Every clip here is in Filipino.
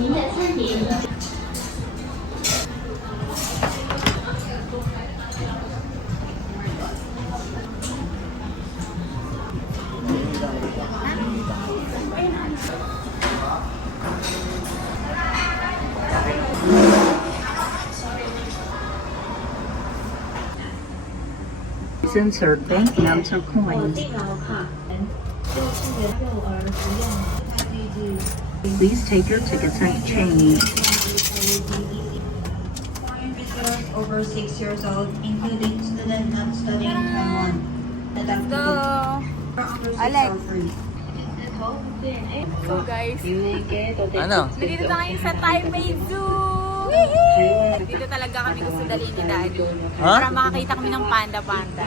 您的餐点已经。Insert banknotes or coins. 敬老卡，幼稚园幼儿不用太内置。 Please take your tickets and change. Foreign visitors over 6 years old, including students not studying in Taiwan. Let's go! Alex. So guys, Ano? nandito na kayo sa Taipei Zoo! Dito talaga kami gusto dalhin ni Daddy. Ha? Para makakita kami ng panda-panda.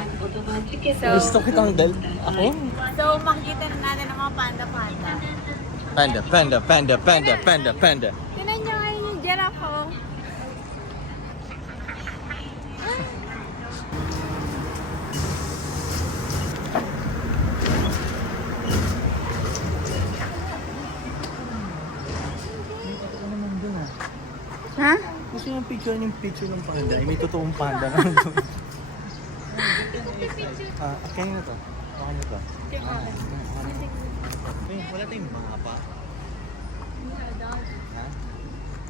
So, Gusto kitang Ako? so makikita na natin ang mga panda-panda. Panda, panda, panda, panda, panda, panda. Tinan nyo ngayon yung giraffe oh. Ha? Gusto yung picture ng panda. May totoong panda na doon. Kanina to? Baka mo to? Wala tayong mapa. Ha?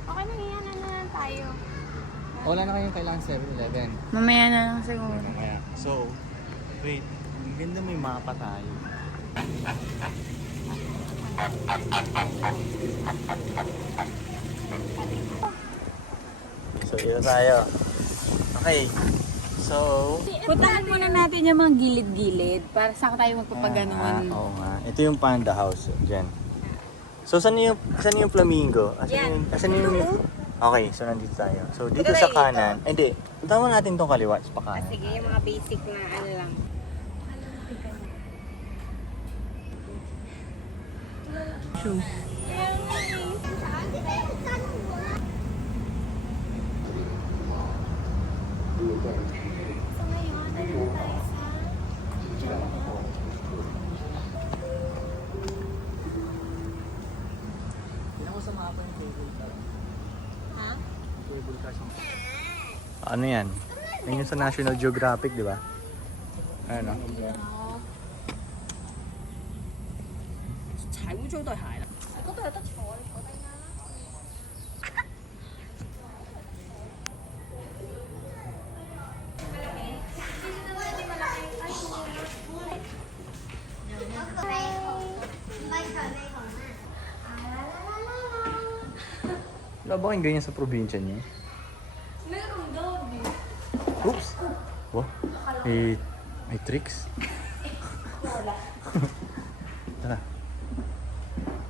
Okay na yan, ano na tayo. Wala na kayong kailangan 7-Eleven. Mamaya na lang siguro. Kaya, so, wait. Ang ganda may mapa tayo. So, dito tayo. Okay. So, Puntahan muna natin yung mga gilid-gilid para saan tayo magpapaganon. oo nga. Ito yung panda house dyan. So, saan yung flamingo? Asan yung... Okay, so nandito tayo. So, dito sa kanan. Hindi. Punta mo natin tong kaliwa sa kanan. Sige, yung mga basic na ano lang. Shoes. Ano yan? Yan yung sa National Geographic, di ba? Ano? 踩污糟對鞋啦！嗰度有得坐，你坐低啦。Wala ba kayong ganyan sa probinsya niyo? Meron daw, Oops! Wow! May tricks? Tara.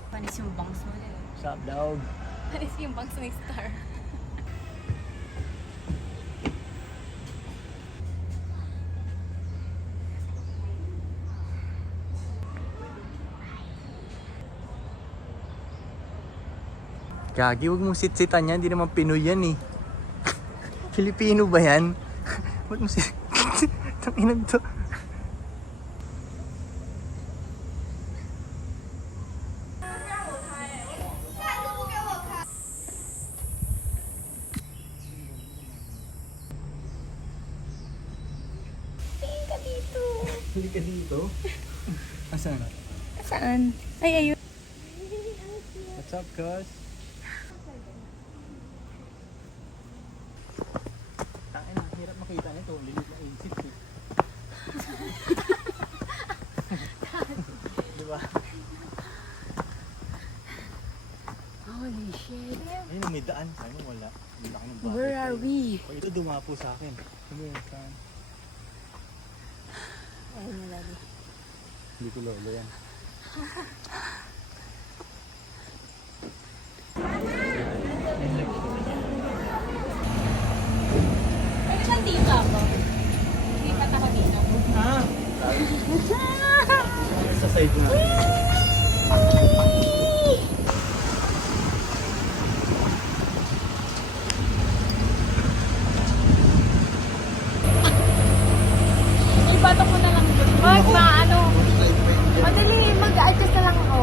Panis yung bangs mo nila. Sup, dog? Panis yung bangs may star. Gagi, huwag mong sit-sitan yan. Hindi naman Pinoy yan eh. Filipino ba yan? Huwag mong sit... Tanginan to. Hindi ka dito. Asan? Saan? Ay, ayun. What's up, cuz? Tangin na, hirap makita nito. Lilit na isip eh. Diba? Holy shit. Ayun, may daan. Sana wala. Wala ka ng bakit. Where are we? O, ito dumapo sa akin. Sabi mo, saan? Ayun na lagi. Hindi ko lolo yan. Pwede ba dito ako? Lipat ako dito. Ha? Sa side na. Ibato ko na lang. Wag na, ano. Madali, mag-adjust na lang ako.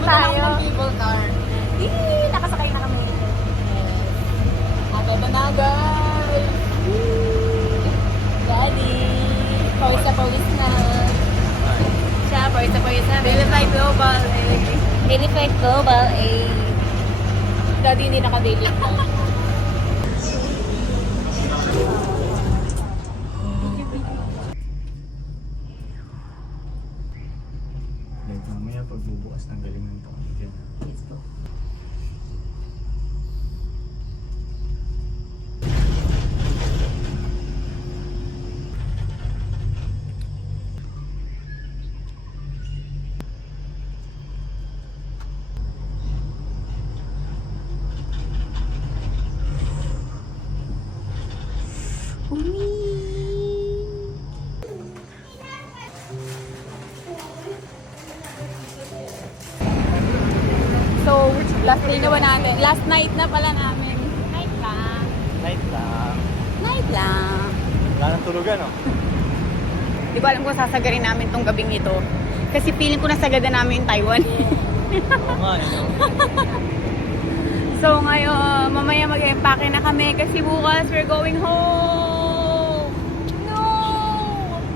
na tayo. Cable car. Nakasakay na kami. Agad na guys. Daddy. Pawis na pawis na. Siya, pawis na. Verify Global A. Verify Global A. Daddy hindi naka-daily. Like, mamaya pagbubukas ng galing ng taon. Let's go. So, last day na ba natin? Last night na pala namin. Night lang. Night lang. Night lang. Wala nang tulugan, no? Di ko alam kung sasagarin namin tong gabing ito. Kasi feeling ko nasagada namin yung Taiwan. Oo nga, no? So ngayon, mamaya mag-empake na kami kasi bukas we're going home. No!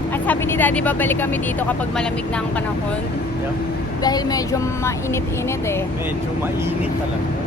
At sabi ni Daddy, babalik kami dito kapag malamig na ang panahon. Yeah. Dahil medyo mainit-init eh. Medyo mainit talaga.